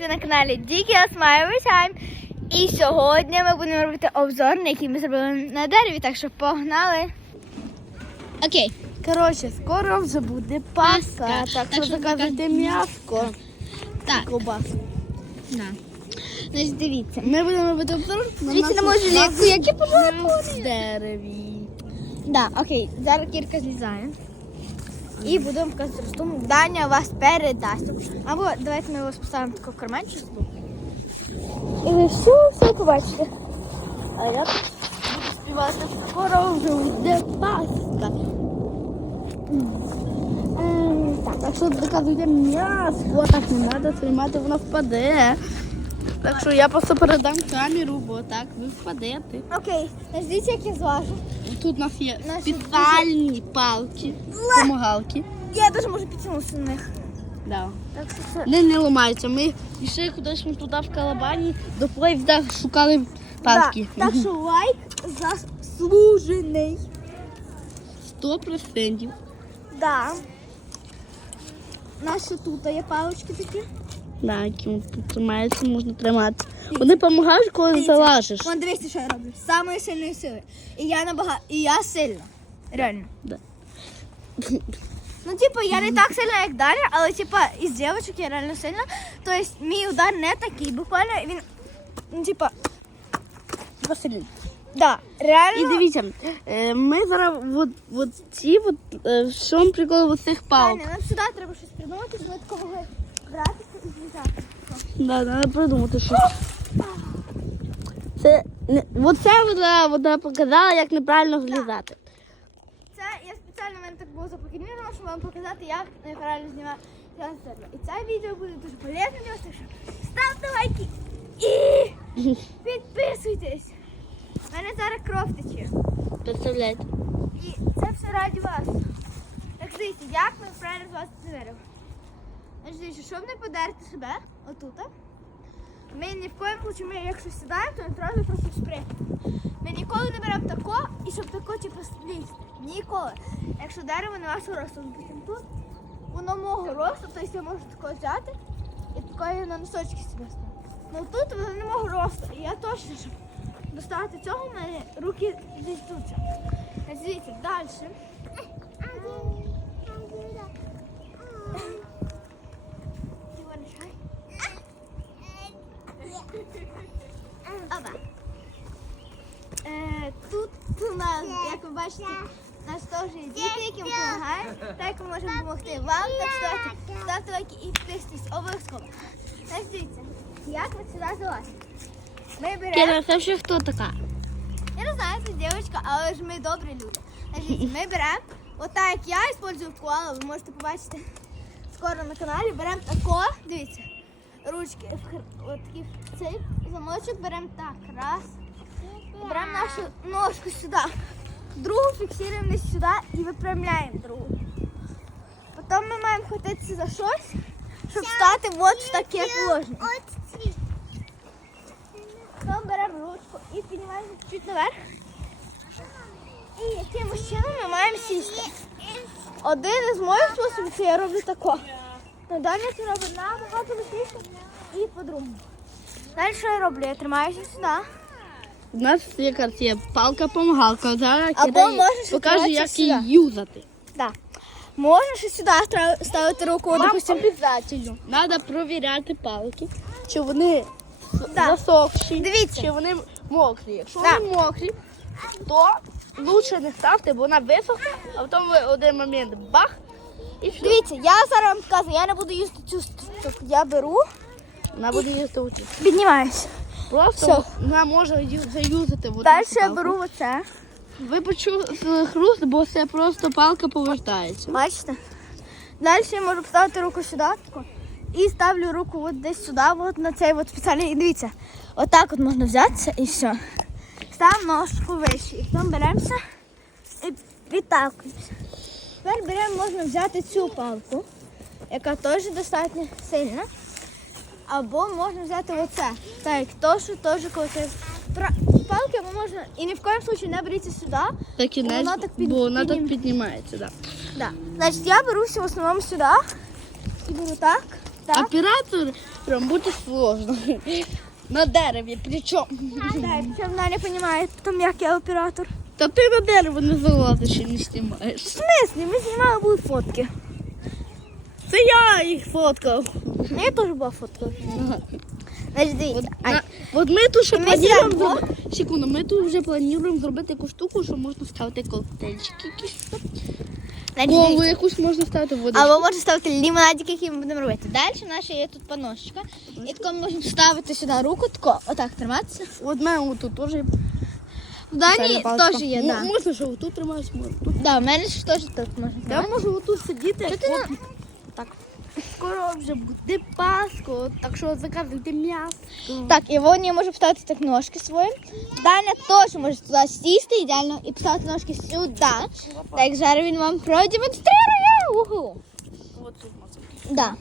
ви на каналі Дікі Смайловий Тайм. І сьогодні ми будемо робити обзор, на який ми зробили на дереві, так що погнали. Окей. Коротше, скоро вже буде Пасха, Пасха. так Так що заказуйте м'яско. Так, Ковбасу. на. Значить, дивіться. Ми будемо робити обзор на Дивіться на нашу мою жилетку, як я на дереві. Да, окей, зараз кірка злізає. І будемо ростому. Даня вас передасть. Або давайте ми вас поставимо таку карманчик. І ви все, все побачите. А я буду співати скоро вже йде Пасха. Ем, Так, так що заказуйте м'ясо, так не треба тримати, воно впаде. Так що я просто передам камеру, бо так ви впадете. Окей, дивіться, як я зважу. Тут у нас є Наші спеціальні палки, помагалки. Я теж можу підтягнутися на них. Да. Так що це. Не, не ламаються. Ми пішли кудись ми туди в Калабані, до поїзда шукали палки. Да, так що лайк заслужений. Сто процентів. Да. Наші тут є палички такі. Тут тримаються, можна тримати. Вони допомагають, коли залажиш. Вон дивіться, що я роблю. Самої сильної сили. І я набагато. І я сильна. Реально. Да. Ну, типу, я не так сильна, як Дар'я, але типу, із дівчинок я реально сильна. Тобто мій удар не такий. Буквально він. Ну, типу, Василін. да, реально. І дивіться, е, ми зараз от, от ці, от, е, в чому прикол в цих палок? Таня, нам сюди треба щось придумати, щоб ми такого братися і злізати. Да, треба придумати щось. Це, не, оце вона, вона показала, як неправильно злізати. Це я спеціально в мене так було запокійнено, щоб вам показати, як неправильно знімати. І це відео буде дуже полезне для вас, так що ставте лайки і підписуйтесь. У мене зараз кров тече. Представляєте? І це все раді вас. Так дивіться, як ми правильно звати це дерево. Значить, щоб не подерти себе отут. Ми ні в коєму случаю, ми якщо сідаємо, то не треба просто спригнути. Ми ніколи не беремо тако і щоб тако типу злізти. Ніколи. Якщо дерево не вашого росту, тут воно мого росту, тобто я можу тако взяти і такої на носочки себе ставити. Ну тут воно не мого росту. І я точно, щоб достати цього, в мене руки десь тут. Дивіться, далі. Do you want to try? Оба. Е, тут у нас, ви нас теж є діти, які допомагають. Так ми можемо допомогти вам. Так що ставте лайки і підписуйтесь обов'язково. Значить, дивіться, як ви сюди залазите. Ми беремо. Кіра, це ще хто така? Я не знаю, це дівчинка, але ж ми добрі люди. Значить, ми беремо, отак як я использую коала, ви можете побачити скоро на каналі. Беремо тако, дивіться, ручки, в хр- от такий цей замочок беремо так, раз. Беремо нашу ножку сюди. Другу фіксуємо сюди і випрямляємо другу. Потім ми маємо хватитися за щось, щоб стати от в таке положення. Потім беремо ручку і піднімаємо чуть наверх. І якимось чином ми маємо сісти. Один із моїх способів це я роблю тако. На Даня це робить набагато легкіше і по-другому. Далі що я роблю? Я тримаюся сюди. У нас є картія палка-помагалка. Зараз Або Кіра можеш покаже, як сюди. її юзати. Да. Можна ще сюди ставити руку, Вам допустим. Треба провіряти палки, чи вони Да. засохші, Дивіться. чи вони мокрі. Якщо Да. вони мокрі, то лучше не ставте, бо вона висохне, а потім ви один момент бах і все. Дивіться, я зараз вам показую, я не буду їсти цю штуку. Я беру, Вона буде їсти піднімаюся. Просто вона може заюзати. Далі я беру оце. Ви почули хруст, бо це просто палка повертається. Бачите? Далі я можу поставити руку сюди і ставлю руку от десь сюди, от на цей от спеціальний. І дивіться, отак от можна взятися і все. Став ножку вище. І потім беремося і підталкуємося. Тепер беремо, можна взяти цю палку, яка теж достатньо сильна. Або можна взяти оце. Так, що теж коли пра- палки, або можна. І ні в коєму случаю не беріться сюди. Так і не, Вона так під- бо вона так піднім- піднімається. Да. Да. Значить, я беруся в основному сюди і беру так. Так. Оператором бути сложно. На дереві, причому. Да, причем вона не розуміє, потім як я оператор. Та ти на дерево не залазиш і не знімаєш. В смислі? Ми знімали були фотки. Це я їх фоткав. Ну, Я теж була фотка. Значить, От, дивіться. На- от ми тут ще Ми плануємо сядемо. зробити. Секунду, ми тут вже плануємо зробити таку штуку, що можна ставити коктейльчики якісь. значить, Голову дивіться. якусь можна ставити водичку. Або можна ставити лімонадик, який ми будемо робити. Далі наша є тут паношечка. І тако ми можемо ставити сюди руку, тако, отак триматися. От мене тут теж є. В Дані теж є, так. Да. Можна, що тут тримаюсь, можна тут. Да, в мене ж теж тут можна. Я тримати. можу отут сидіти. Що ти от, Так. Скоро вже буде Пасха, так що заказуйте м'ясо. Так, і вон я можу поставити так ножки свої. Даня теж може туди сісти ідеально і поставити ножки сюди. Так зараз він вам продемонструє. Угу. От тут. Да.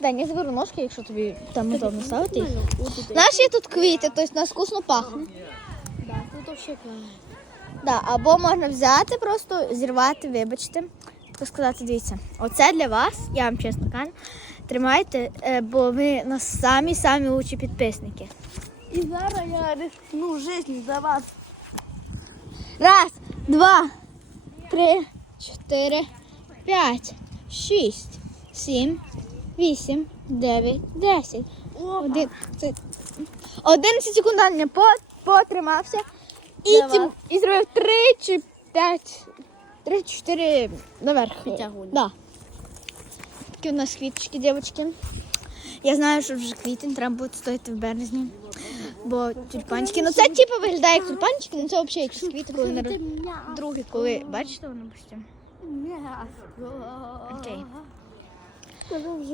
Даня, заберу ножки, якщо тобі там удобно ставити. їх. Наші є тут квіти, тобто нас вкусно пахне. Да, тут взагалі класно. Да, або можна взяти, просто зірвати, вибачте. Так сказати, дивіться, оце для вас, я вам чесно кажу. Тримайте, е, бо ви нас самі-самі лучші підписники. І зараз я рискну життя за вас. Раз, два, три, чотири, п'ять, шість, сім, вісім, дев'ять, десять. Один, 11 секунд потримався і, і зробив три чи п'ять, три чи чотири наверх. Підтягування. Да. Такі у нас квіточки, дівчатки. Я знаю, що вже квітень треба буде стояти в березні. Бо тюльпанчики, ну це типу виглядає як тюльпанчики, ну це взагалі якісь квіти, коли роз... Другі, коли бачите, воно бачите. Окей.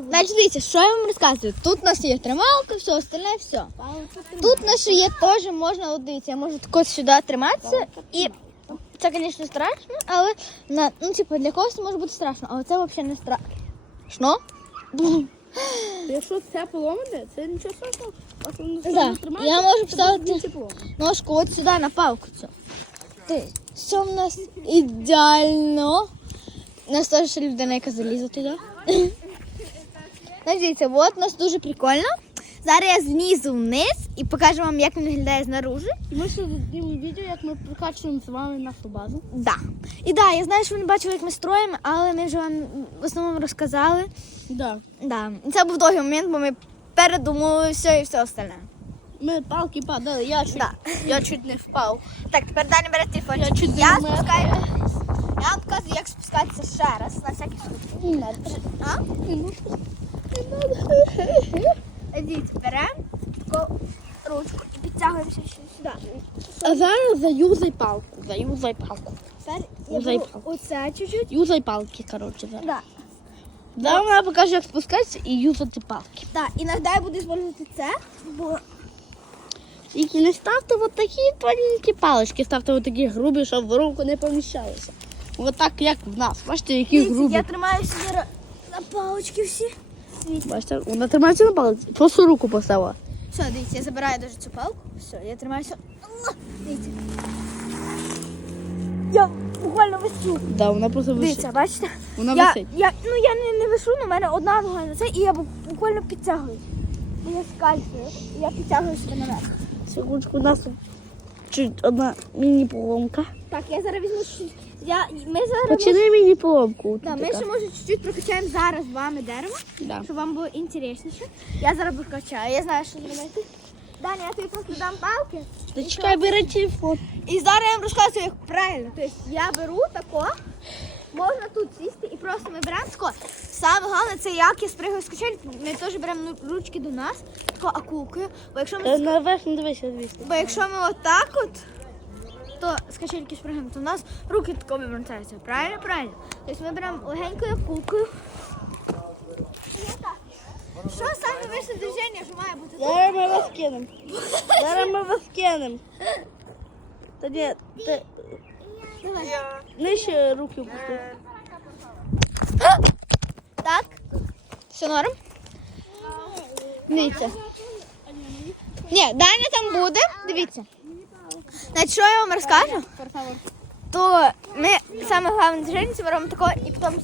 Значить, дивіться, що я вам розказую. Тут у нас є трималка, все остальне, все. Тут у нас є теж можна, от дивіться, я можу тако сюди триматися і це, звісно, страшно, але на, ну, типу, для когось це може бути страшно, але це взагалі не страшно. Якщо це поломане, це нічого страшного. Да. Я можу тепло. Ножку от сюди на палку цю. Ти, все в нас ідеально. У нас теж людина, яка залізе туди. Дивіться, от у нас дуже прикольно. Зараз я знизу вниз і покажу вам, як він виглядає знаружи. І ми ще знімемо відео, як ми прокачуємо з вами нашу базу. Да. І да, я знаю, що ви не бачили, як ми строїмо, але ми вже вам в основному розказали. Да. Да. І Це був довгий момент, бо ми передумали все і все остальне. Ми палки падали, я чуть, Да. я чуть не впав. Так, тепер Даня бере телефон. Я чуть не я вмер. спускаю. Я вам показую, як спускатися ще раз, на всякий случай. А? Дивіться, беремо таку ручку і підтягуємося ще сюди. А зараз заюзай палку, заюзай палку. Тепер я беру палку. оце чуть-чуть. Юзай палки, коротше, зараз. Да. Зараз вона покаже, як спускатися і юзати палки. Так, іноді я буду використовувати це, бо Тільки не ставте от такі тоненькі палички, ставте от такі грубі, щоб в руку не поміщалися. От як в нас. Бачите, які дивіться, грубі. я тримаюся зараз на палочки всі. Дивіться. Бачите, вона тримається на палиці. Просто руку поставила. Все, дивіться, я забираю дуже цю палку. Все, я тримаюся. Аллах! Дивіться. Я буквально висю. Да, вона просто висить. Дивіться, бачите? Вона я, висить. я, ну я не, не вишу, але в мене одна нога на це, і я буквально підтягую. І я скальзую, і я підтягую себе наверх. Секундочку, у нас тут чуть одна міні-поломка. Так, я зараз візьму щось. Я, ми зараз Почини міні-поломку. Да, ми ще може чуть-чуть прокачаємо зараз з вами дерево, Да. щоб вам було інтересніше. Я зараз прокачаю, я знаю, що зробити. Даня, я тобі просто дам палки. Та чекай, бери телефон. І зараз я вам розказую, як правильно. Тобто я беру тако, можна тут сісти і просто ми беремо тако. Саме головне це як я спригаю з качелі, ми теж беремо ну, ручки до нас, тако акулкою. Бо якщо ми, Е, Наверх не дивися, дивися. бо якщо ми отак от, то з качельки спригаємо, то у нас руки тако вивертаються. Правильно, правильно. Тобто ми беремо легенькою отак. Що саме вище движення, що має бути? Зараз ми вас кинемо. Зараз ми вас кинемо. Та ні, ти Давай. нижче руки опусти. Так. Все норм? Дивіться. Ні, Даня там буде. Дивіться. Значить, що я вам розкажу? То ми саме головне движення ми робимо тако і потім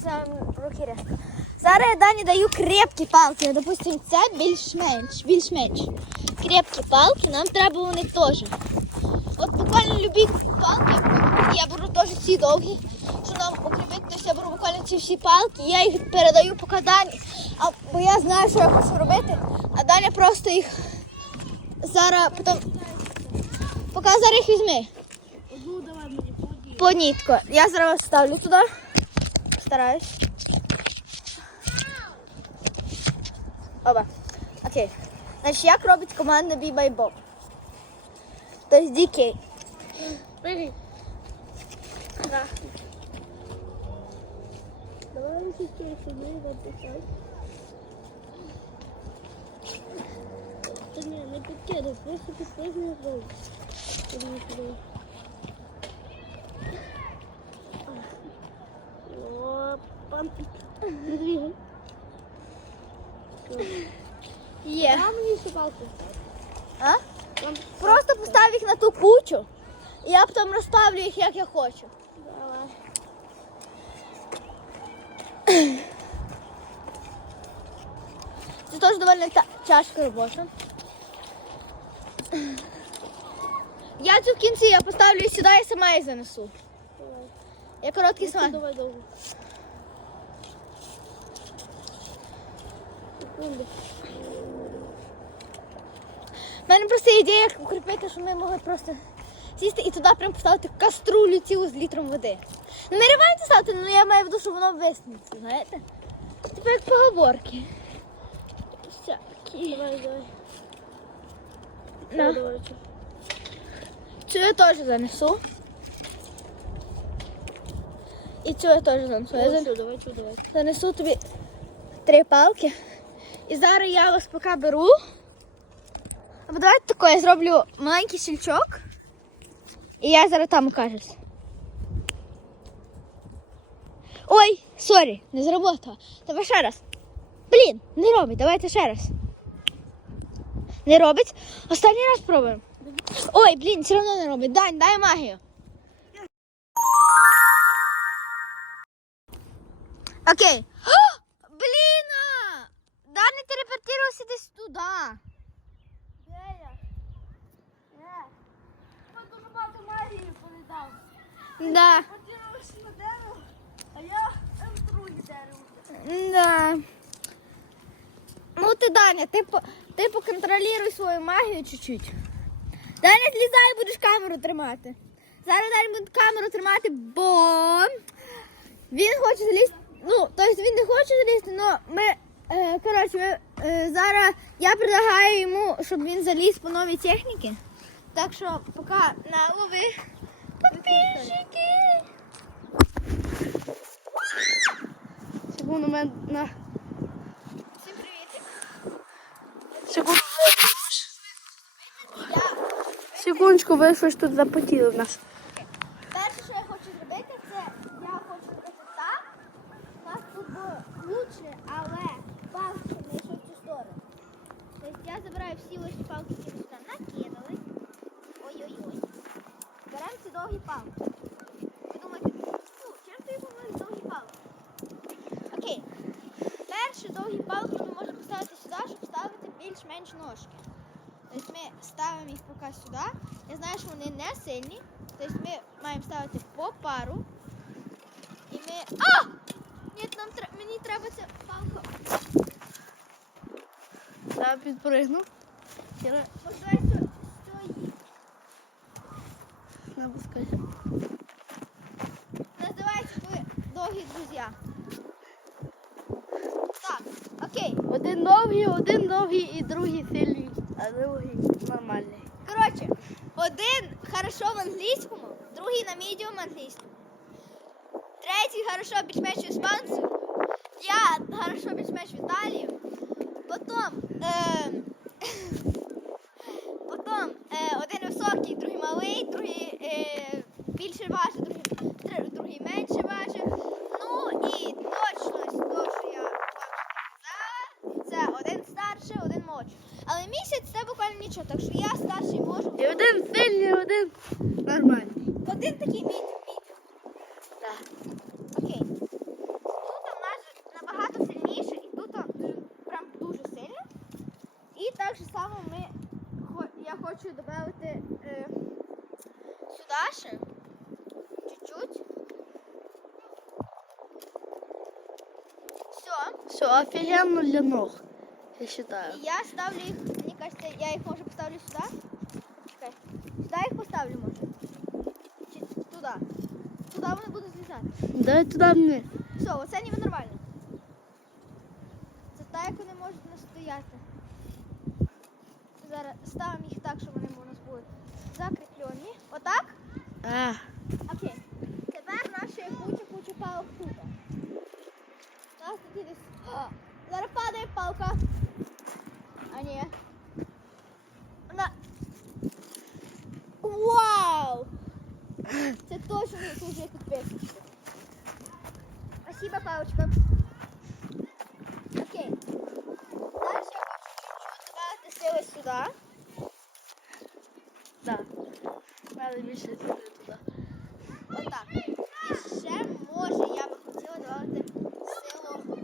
руки різко. Зараз я Дані даю крепкі палки. Допустим, це більш-менш, більш-менш. Крепкі палки, нам треба вони теж. От буквально любі палки, я беру теж ці довгі, що нам укріпити, тобто я беру буквально ці всі палки, я їх передаю поки Дані, а, бо я знаю, що я хочу робити, а Даня просто їх зараз потім, поки зараз їх візьми. Одну давай мені. По нітку. Я зараз ставлю туди. Стараюсь. Оба. Окей. Значить, як робить команда Bob? Тобто DK. Пригай. Так. Давай ще сюди написати. Не підкидай, просто. Сюди, сюди. Опа. Є. А мені ще палку А? Просто постав їх на ту кучу. І я потім розставлю їх, як я хочу. Давай. Це теж доволі тяжка робота. Я цю в кінці я поставлю сюди і сама їх занесу. Давай. Я короткий Ну, смак. Давай довго. Секунду. У мене просто є ідея, як укріпити, що ми могли просто сісти і туди прям поставити каструлю цілу з літром води. Ну, не реально ставити, але я маю в виду, що воно виснеться, знаєте? Типу як поговорки. Всякі. Давай, давай. На. Давай, чё. Цю я теж занесу. І цю я теж занесу. Я Давай, зан- чё, давай, чё, давай. занесу тобі три палки. І зараз я вас поки беру. Або давайте таке, я зроблю маленький сільчок. І я зараз там окажусь. Ой, сорі, не зработало. Давай ще раз. Блін, не робить, давайте ще раз. Не робить. Останній раз пробуємо. Ой, блін, все одно не робить. Дань, дай магію. Окей. О, блін! а! Даний телепортувався десь туди. Де я? Де? Ми дуже багато магії повідав. Да. Поділилися на дерево, а я ем друге дерево. Да. Ну ти, Даня, ти, ти поконтролюй свою магію чуть-чуть. Даня, злізай, будеш камеру тримати. Зараз Даня буде камеру тримати, бо він хоче залізти. Ну, тобто він не хоче залізти, але ми, е, коротше, ми, е, зараз я предлагаю йому, щоб він заліз по новій техніці. Так що поки на лови підписчики. Секунду, мен на Всім привіт. Секунду. Я Секундочку, ви щось тут запотіли в нас. Перше, що я хочу зробити, це я хочу зробити так. У нас тут лучше, але палки не йшов в цю сторону. Тобто я забираю всі лишні палки, які сюди накидали. Ой-ой-ой. Беремо ці довгі палки. Ви думаєте, ну, чим ти помили довгі палки? Окей. Перші довгі палки ми можемо поставити сюди, щоб ставити більш-менш ножки. Тобто ми ставимо їх поки сюди. Я знаю, що вони не сильні. Тобто ми маємо ставити по пару. І ми. А! Ні, нам тре... мені треба ця палка. Я підпригнув. Кіра, Може, давай сто- стої. Називається ви довгі друзі. Окей. Один довгий, один довгий і другий сильний, а другий нормальний. Коротше, один хорошо в англійському, другий на мідіум англійському. Третій хорошо більш-менш іспанцю. Я хорошо більш-менш в Італію. Потім, е, це буквально нічого, так що я старший можу. І один сильний, один нормальний. Один такий мій Так. Окей. Тут у нас набагато сильніше і тут прям дуже сильно. І так само я хочу додати е, сюди ще чуть-чуть. Все. Все, офігенно для ног. Я считаю. Я ставлю їх мені я їх може поставлю сюди. Чекай. Сюди їх поставлю може. Чи туди. Туди вони будуть злізати. Дай туди вниз. Все, оце ніби нормально. Це так, як вони можуть не стояти. Зараз ставимо їх так, щоб вони у нас були закріплені. Отак? А, Окей. Тепер наша куча-куча палок тут. У нас тут десь. Зараз падає палка. А ні. Вона. Вау! Це точно не служить. Спасибо, палочка. Окей. Дальше я хочу чуть-чуть добавити сили сюди. так. Надо більше туди туди. Отак. І ще може я би хотіла додати силу сюди.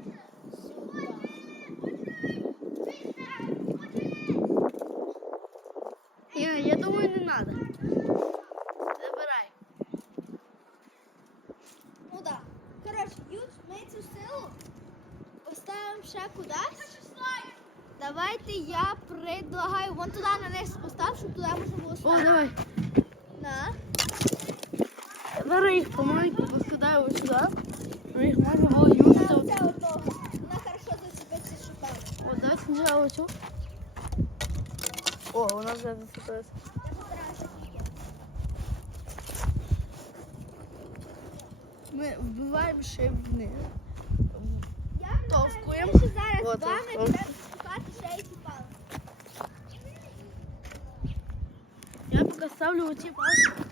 Ні, я думаю, не треба. Забирай. Ну да. Коротше, Юж, ми цю силу поставимо ще кудись. Давайте я предлагаю вон туди на низ постав, щоб туди можна було О, ставити. давай. На. Зараз їх помаленьку поскидаю ось сюди. Ну, їх можна було юзати. Оце отого. Вона хорошо зацепиться, там. О, давай спочатку оцю. О, вона вже зацепилась. Я постараюся тільки. Ми вбиваємо ще вниз. Я Товкуємо. предлагаю, ми ще зараз з вами вот. будемо шукати ще які палки. Поки ставлю оці палки.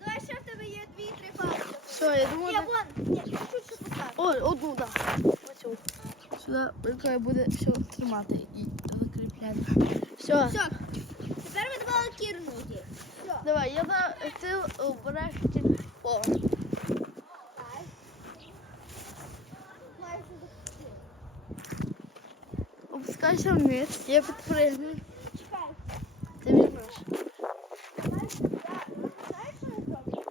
Давай ще в тебе є дві-три палки. Все, я думаю, Ні, вон, нет чуть-чуть ще постав. Ой, одну, так. Оцю. Сюди яка буде все тримати і закріпляти. Все. Все, тепер ми два кірнуті. Все. Давай, я за ти обереш ті. О, Так. Майже закрутили. Опускайся вниз. Я підпригну. Чекай. Ти візьмеш. Знаєш, я- знаєш, що я зроблю?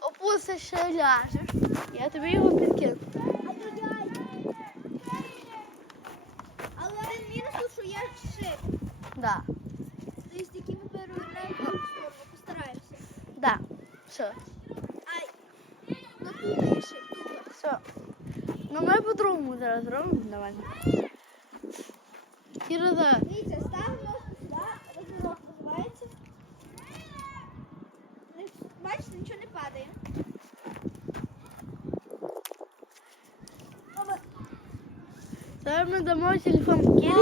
Опустишся, ляжеш. Я тобі його підкину. Ай-яй-яй. Але один мінус тут, що є шип. Да. Тобто, які ми перевернемо в другу сторону, постараємося. Да. Все. Ай. Ну тут є шип, тут. Все. Ну ми по-другому зараз зробимо. Давай. Кіра, да. Дивіться, ставимо сюди, розмірок називається. Не- Бачите, нічого не падає. Опа. Ми дамо телефон Кірі.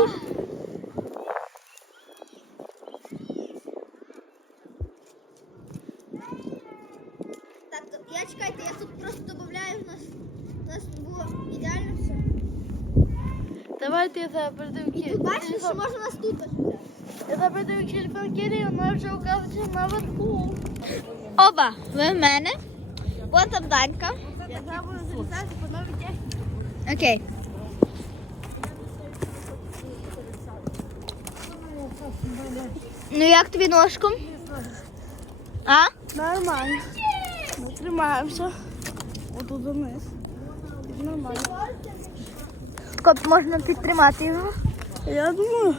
Так, я чекайте, я тут просто додаю в нас. У нас було ідеально все. Давайте я зараз передаю І Кірі. тут бачите, що можна нас тут. Я зараз передаю телефон Кірі, вона вже оказується наверху. Оба, ви в мене. Вон там Данька. Я зараз буду залізати по новій техніці. Окей. Ну як тобі ножком? А? Нормально. Ми тримаємося. Отут вниз. Нормально. Коп можна підтримати його. Я думаю,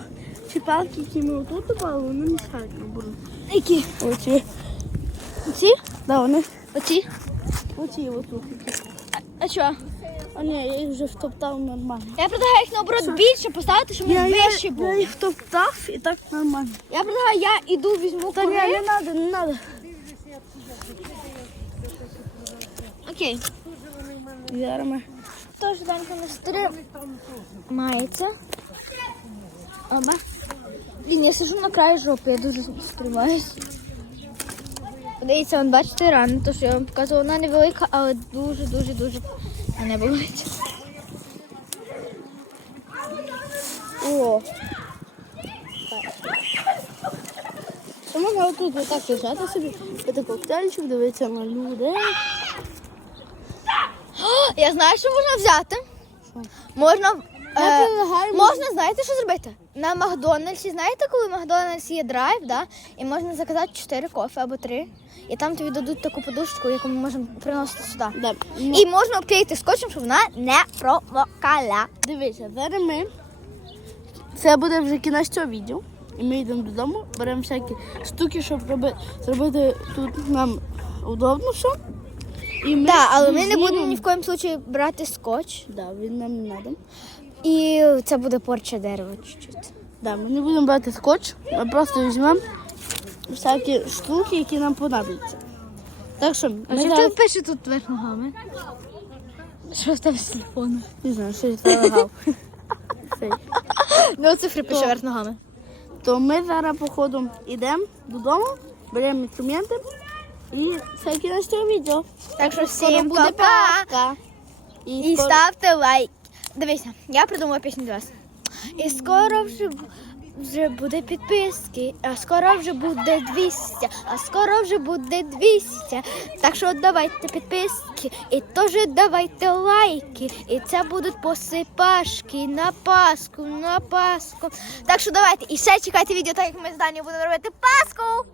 ці палки, які ми отут добавили, вони мішають нам будуть. Які? Оці. Ці? Да, вони. Оці? Оці отут. А що? А ні, я їх вже втоптав нормально. Я предлагаю їх наоборот більше поставити, щоб вони вищі я були. їх втоптав і так нормально. Я предлагаю, я іду візьму Та ні, кори. не треба, не треба. Окей. Ми. Тож Данька на стри мається. Оба. Блін, я сижу на краї жопи, я дуже стримаюсь. Подивіться, вон бачите рану, то що я вам показувала, вона невелика, але дуже-дуже-дуже мене болить. О. Що можна отут отак лежати собі, пити коктейльчик, дивитися на людей. Я знаю, що можна взяти. Можна. Я Е, можна, знаєте, що зробити? На Макдональдсі, знаєте, коли в Макдональдсі є драйв, да? і можна заказати 4 кофе або 3. І там тобі дадуть таку подушечку, яку ми можемо приносити сюди. Да. І можна обклеїти скотчем, щоб вона не промокала. Дивися, зараз ми. Це буде вже кінець цього відео. І ми йдемо додому, беремо всякі штуки, щоб роби, зробити тут нам удобно все. І ми Так, але ми не знімемо- будемо ні в коєму случаю брати скотч. Да, він нам не треба. І це буде порча дерева чуть-чуть. Да, ми не будемо брати скотч, ми просто візьмемо всякі штуки, які нам понадобляться. Так що, ми А що зараз- ти пише тут вверх ногами? Що в тебе з телефону? не знаю, що я залагав. Цей. Ну, цифри пише вверх ногами. То ми зараз, походу, йдемо додому, беремо інструменти і це кінець цього відео. Так що всім буде пока! Пасха. І скоро- ставте лайк. Дивися, я придумала пісню для вас. І скоро вже, вже буде підписки, а скоро вже буде 200, а скоро вже буде 200. Так що давайте підписки і теж давайте лайки. І це будуть посипашки на Пасху, на Пасху. Так що давайте і ще чекайте відео, так як ми з Данією будемо робити Пасху.